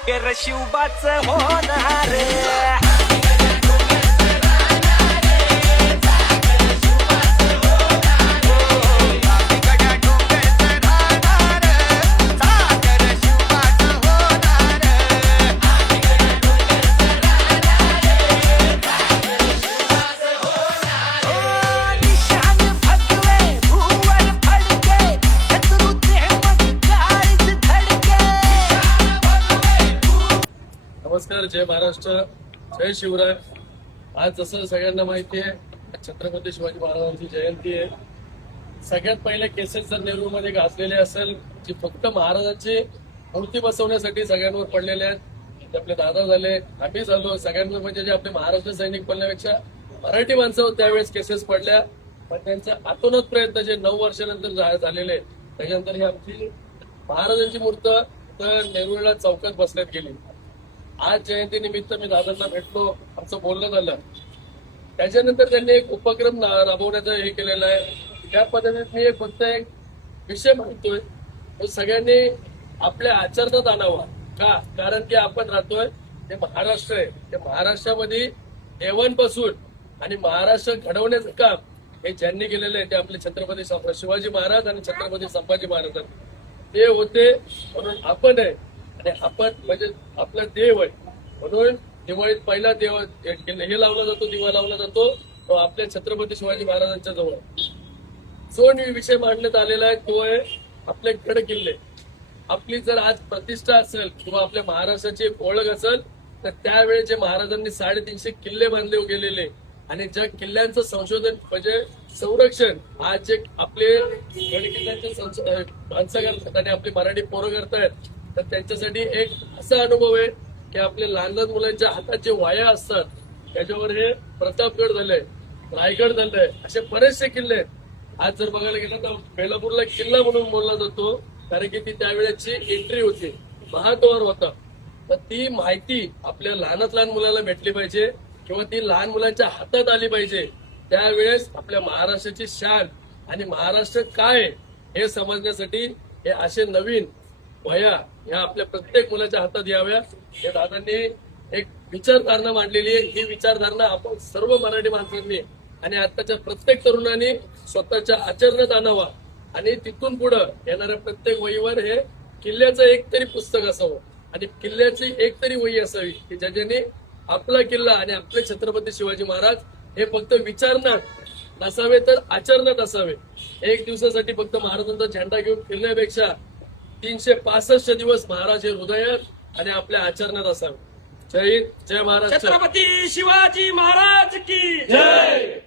साखर शिवबाच होणार. नमस्कार. जय महाराष्ट्र, जय शिवराय. आज जसं सगळ्यांना माहिती आहे, छत्रपती शिवाजी महाराजांची जयंती आहे. सगळ्यात पहिले केसेस जर नेरूळमध्ये गाजलेले असेल, जी फक्त महाराजांची मूर्ती बसवण्यासाठी सगळ्यांवर पडलेले आहेत. ते आपले दादा झाले, आम्ही झालो, सगळ्यांवर म्हणजे जे आपले महाराष्ट्र सैनिक बोलण्यापेक्षा मराठी माणसावर त्यावेळेस केसेस पडल्या. पण त्यांचा आतोनात प्रयत्न जे 9 वर्षानंतर झालेले, त्याच्यानंतर ही आमची महाराजांची मूर्त तर नेरूळला चौकात बसण्यात गेली. आज जयंती निमित्त मी दादांना भेटलो, आमचं बोलणं झालं. त्याच्यानंतर त्यांनी एक उपक्रम राबवण्याचं हे केलेलं आहे. त्या पद्धतीने मी फक्त एक विषय मांडतोय, तो सगळ्यांनी आपल्या आचरणात आणावा. का? कारण की आपण राहतोय ते महाराष्ट्र आहे. त्या महाराष्ट्रामध्ये देवांपासून आणि महाराष्ट्र घडवण्याचं काम हे ज्यांनी केलेलं आहे ते आपले छत्रपती शिवाजी महाराज आणि छत्रपती संभाजी महाराज ते होते. म्हणून आपण आहे आणि आपण म्हणजे आपला देव आहे. म्हणून दिवाळीत पहिला देव हे लावला जातो, दिवा लावला जातो, तो आपल्या छत्रपती शिवाजी महाराजांच्या जवळ. जो विषय मांडण्यात आलेला आहे तो आहे आपले गड किल्ले. आपली जर आज प्रतिष्ठा असेल किंवा आपल्या महाराष्ट्राची एक ओळख असेल तर त्यावेळी जे महाराजांनी 350 किल्ले बांधले गेलेले आणि ज्या किल्ल्यांचं संशोधन म्हणजे संरक्षण आज जे आपले गड किल्ल्यांचे माणसं करतात आणि आपली मराठी पोरं करतायत, तर त्यांच्यासाठी एक असा अनुभव आहे की आपल्या लहान लहान मुलांच्या हातात जे वाया असतात त्याच्यावर हे प्रतापगड झालंय, रायगड झालंय, असे बरेचसे किल्ले आहेत. आज जर बघायला गेलं तर बेलापूरला किल्ला म्हणून बोलला जातो, कारण की ती त्यावेळेची एंट्री होती, महाद्वार होता. तर ती माहिती आपल्या लहानात लहान मुलाला भेटली पाहिजे किंवा ती लहान मुलांच्या हातात आली पाहिजे. त्यावेळेस आपल्या महाराष्ट्राची शान आणि महाराष्ट्र काय हे समजण्यासाठी हे असे नवीन वह्या ह्या आपल्या प्रत्येक मुलाच्या हातात याव्या. या दादांनी एक विचारधारणा मांडलेली आहे. ही विचारधारणा आपण सर्व मराठी माणसांनी आणि आताच्या प्रत्येक तरुणांनी स्वतःच्या आचरणात आणावा आणि तिथून पुढे येणाऱ्या प्रत्येक वहीवर हे किल्ल्याचं एक तरी पुस्तक असावं आणि किल्ल्याची एक तरी वही असावी की ज्याच्याने आपला किल्ला आणि आपले छत्रपती शिवाजी महाराज हे फक्त विचारणात नसावे तर आचरणात असावे. एक दिवसासाठी फक्त महाराजांचा झेंडा घेऊन फिरण्यापेक्षा 365 दिवस महाराज हे हृदयात आणि आपल्या आचरणात असावे. जय हिंद, जय महाराष्ट्र. छत्रपती शिवाजी महाराज की जय.